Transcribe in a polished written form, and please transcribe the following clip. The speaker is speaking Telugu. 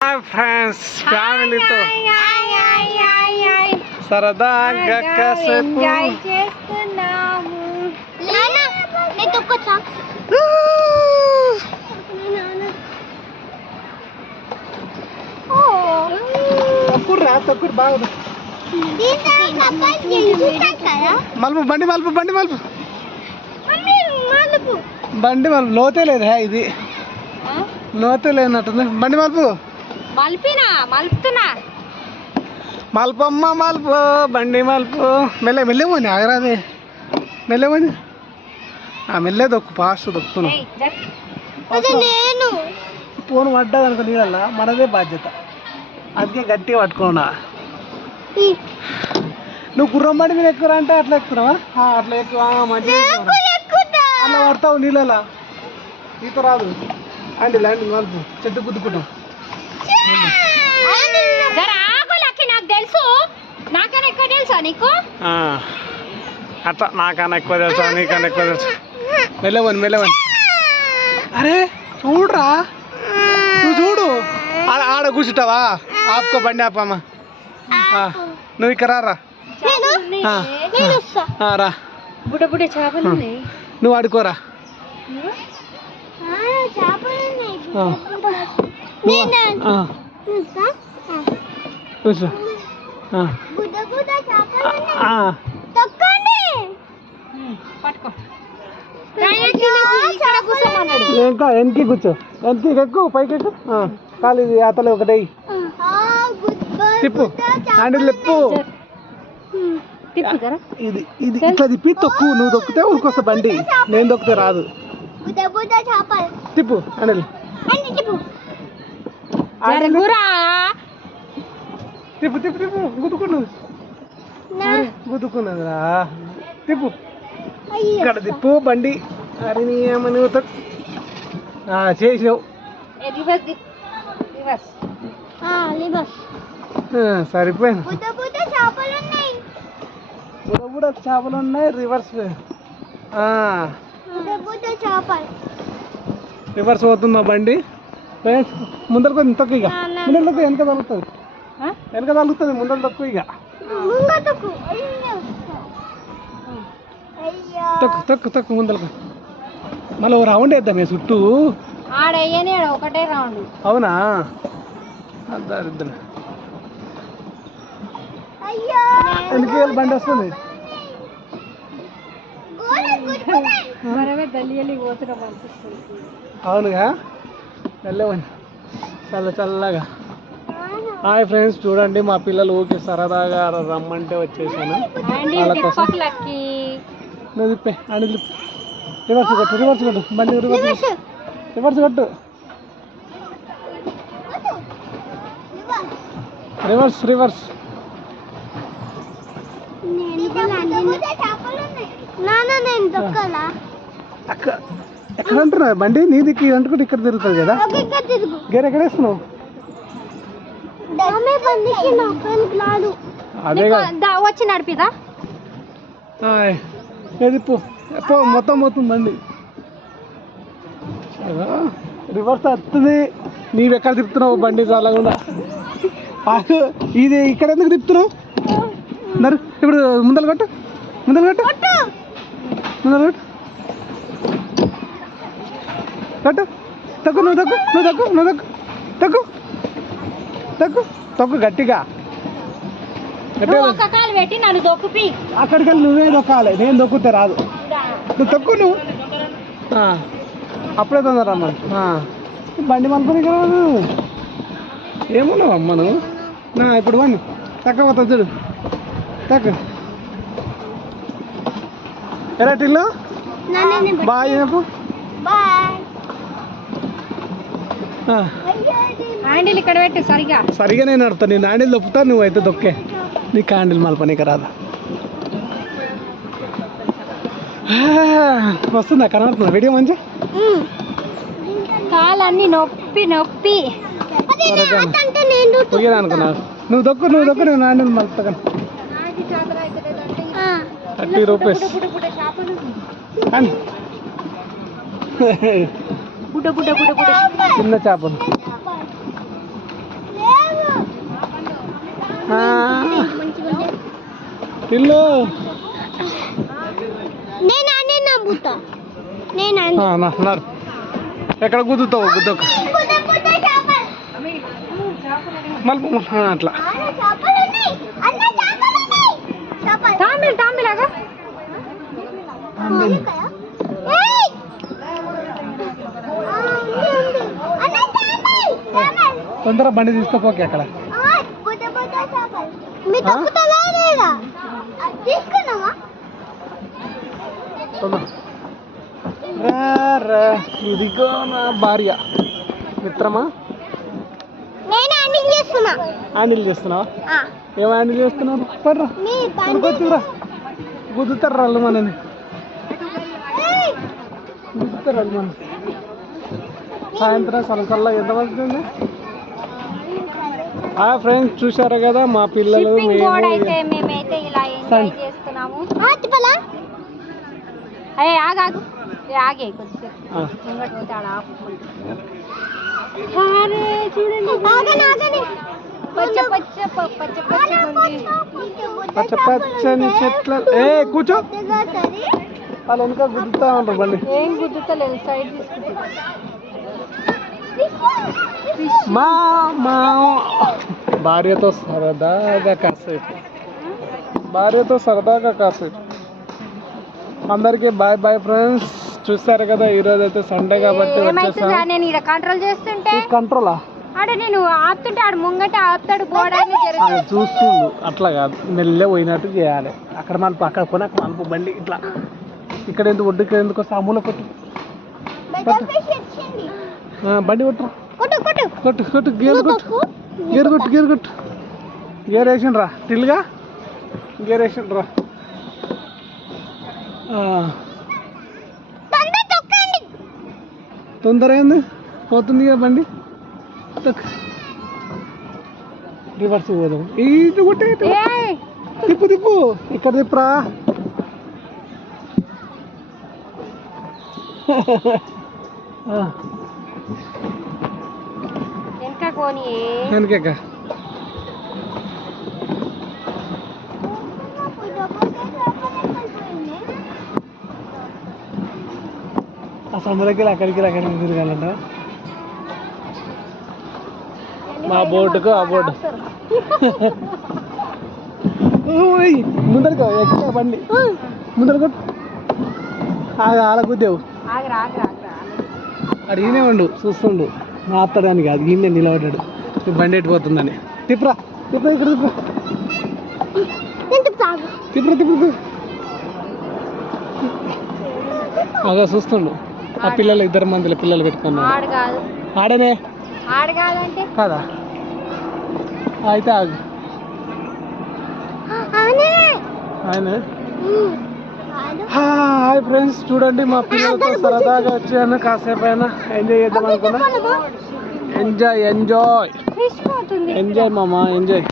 ఫ్రెండ్స్ ఫ్యామిలీతో సరదాగా కాసేపు తక్కువ బాగుంది. మలుపు బండి మలుపు బండి మలుపు బండి మలుపు లోతే లేదు ఇది లోతే లేనట్టుంది. బండి మలుపు మలుపమ్మ మలుపు బండి మలుపు మెల్లె మెల్లె పోని ఆగరాదే మెల్లె పోని మెల్లె దొక్కు ఫాస్ట్ దొక్కుతున్నావు. ఫోన్ పడ్డది అనుకో నీళ్ళ మనదే బాధ్యత. అందుకే గట్టిగా పట్టుకున్నా. నువ్వు గుర్రం బండి మీద ఎక్కువ అంటే అట్లా ఎక్కుతున్నావా? అట్లా ఎక్కువ మంచిగా అట్లా పడతావు నీళ్ళలా. ఈత రాదు. అండి ల్యాండ్ మలుపు చెట్టు గుద్దుకుంటాం. అట్లా నాకన్నా ఎక్కువ తెలుసా నీకన్నా ఎక్కువ తెలుసా? మెల్లవని మెల్లవని. అరే చూడరా నువ్వు చూడు. ఆడ కూర్చుంటావా? ఆపుకో బండి ఆపమ్మా. నువ్వు ఇక్కడ రా రా. నువ్వు ఆడుకోరా. కూర్చో. ఇంకా వెనక్కి కూర్చో. వెనక్కి ఎక్కువ పైకి ఎక్కువ. కాలు ఇది అతలు ఒకటి తిప్పు. హ్యాండిల్ తిప్పు. ఇది ఇది ఇట్లా తిప్పి తొక్కు. నువ్వు తొక్కితే ఊరికొస్తా బండి. నేను తొక్కితే రాదు. తిప్పు హ్యాండిల్. తిప్పు తిప్పు తిప్పు. గుద్దుకున్నావు గుద్దుకున్నదిరా. తిప్పు ఇక్కడ తిప్పు బండి. అరే నీ ఏమని చేసినావు. సరిపోయింది. కూడా చేపలు ఉన్నాయి. రివర్స్ రివర్స్ పోతుందా బండి? ముందర కొంచెం తక్కువ. ఇక ముందర తక్కువ వెనక తగ్గుతుంది. వెనక తగ్గుతుంది ముందర తక్కువ. ఇక తక్కువ తక్కువ తక్కువ ముందరకు. మళ్ళీ ఓ రౌండ్ వేద్దాం చుట్టూ. ఒకటే రౌండ్. అవునా? అద్దరిద్దరు ఎందుకు బండి వస్తుంది. అవునుగా వెళ్ళవని చల్ల చల్లగా. హాయ్ ఫ్రెండ్స్, చూడండి మా పిల్లలు ఊరికి సరదాగా రమ్మంటే వచ్చేసాను. నువ్వు తిప్పే అని తిప్పు. రివర్స్ కొట్టు రివర్స్ కొట్టు బండి. రివర్స్ రివర్స్ కొట్టు. Reverse reverse. ఎక్కడ అంటున్నావు బండి? నీ దిక్కు అంటుకుంటే ఇక్కడ తిరుగుతుంది కదా. గేర్ ఎక్కడ వేస్తున్నావు? అదే వచ్చి నడిపిదా తిప్పు. మొత్తం పోతుంది బండి. రివర్స్ వస్తుంది. నీవెక్కడ తిప్పుతున్నావు బండి? చాలా కూడా ఇది ఇక్కడ ఎందుకు తిప్పుతున్నావు? ఇప్పుడు ముందర కొట్టు ముందర కొట్టు ముందర కొట్టు కొట్టు. తగ్గు నువ్వు తగ్గు నువ్వు తగ్గు నువ్వు తగ్గు తగ్గు తగ్గు తగ్గు గట్టిగా. అక్కడికి వెళ్ళి నువ్వే దొక్కాలి. నేను దొక్కుతే రాదు. నువ్వు తక్కువ నువ్వు అప్పుడే తొందర అమ్మా. బండి మలుపుని రాదు. ఏమన్నావు అమ్మను? ఇప్పుడు బండి తక్కువ పోతుంది చూడు. తక్కువ ఎలా టిల్లు బాయ్ చెప్పు. హ్యాండిల్ ఇక్కడ పెట్టి సరిగా సరిగా నేను నడుపుతాను. నేను హ్యాండిల్ దొక్కుతా, నువ్వు అయితే దొక్కే. నీకు హ్యాండిల్ మలపనీకి రాదు. వస్తుందా? కనబడుతుందా వీడియో మంచి? కాలన్నీ నొప్పి నొప్పి అనుకున్నావు. నువ్వు దొక్కు నువ్వు దొక్కు. నేను హ్యాండిల్ మలుపుతా. 30 రూపీస్. చిన్న చేపలు ఇల్లు నేను అన్నీ నమ్ముతా నేను అన్నారు ఎక్కడ గుద్దుతావు గుద్దకు మళ్ళీ అట్లా తాంబిలాగా తొందరగా బండి తీసుకోపోకే అక్కడ ఇదిగో నా భార్య మిత్రమా హ్యాండిల్ చేస్తున్నావా ఏం హ్యాండిల్ చేస్తున్నావు పర్రా కొడుకొచ్చురా గుద్దుతారు రాళ్ళు మనని గుద్దుతారు రాళ్ళు మన సాయంత్రం సలసల్లా ఎంత పడుతుంది ఫ్రెండ్స్ చూసారు కదా మా పిల్లలు మేమైతే ఇలా ఎంజాయ్ చేస్తున్నాము ఆగాగు ఆగే కొద్దిసేపు చూడండి పచ్చ పచ్చని చెట్ల కూర్చో వాళ్ళు వెనుక గుద్దుతా ఉంటారు బండి ఏం గుద్దుతలేదు సైడ్ మా మా భార్యతో సరదాగా కాసేపు అందరికీ బాయ్ బాయ్ ఫ్రెండ్స్. చూస్తారు కదా ఈరోజు అయితే సండే కాబట్టి నేను ఇక్కడ కంట్రోల్ చేస్తుంటే కంట్రోలా ఆడ నేను ఆపుతుంటే ఆడు ముంగట ఆపుతాడు పోవడానికి చూస్తుండు అట్లా కాదు మెల్లె పోయినట్టు చేయాలి. అక్కడ మనపు అక్కడ పోయినా మనపు బండి ఇట్లా ఇక్కడ ఎందుకు ఒడ్డు ఇక్కడ ఎందుకు వస్తే అమూల కొట్టు బండి కొట్టురా కొట్టు కొట్టు గేర్ కొట్టు గేర్ వేసిండ్రా టిల్గా గేర్ వేసిండ్రా తొందర ఏంది పోతుంది కదా బండి రివర్స్ పోదాం ఇటు కొట్టే తిప్పు ఇక్కడ తిప్పురా వెనక ఆ సముద్రకి అక్కడికి తిరగాలంట మా బోటుకు ఆ బోటు ముందరకు ఎక్కడ బండి ముందరకు ఆడ గుద్దేవు అడు ఈయనే ఉండు చూస్తుండు ఆపుతాడని కాదు ఈయనే నిలబడ్డాడు బండి ఎట్టిపోతుందని తిప్పురా ఇక్కడ తిప్పురా అదే చూస్తుండు ఆ పిల్లలు 2 మందిలో పిల్లలు పెట్టుకున్నాడు ఆడనే కాదా అయితే ఆగు ఆయన హాయ్ ఫ్రెండ్స్ చూడండి మా పిల్లలతో సరదాగా వచ్చాను కాసేపు అయినా ఎంజాయ్ చేద్దాం అనుకున్నా ఎంజాయ్ మామా ఎంజాయ్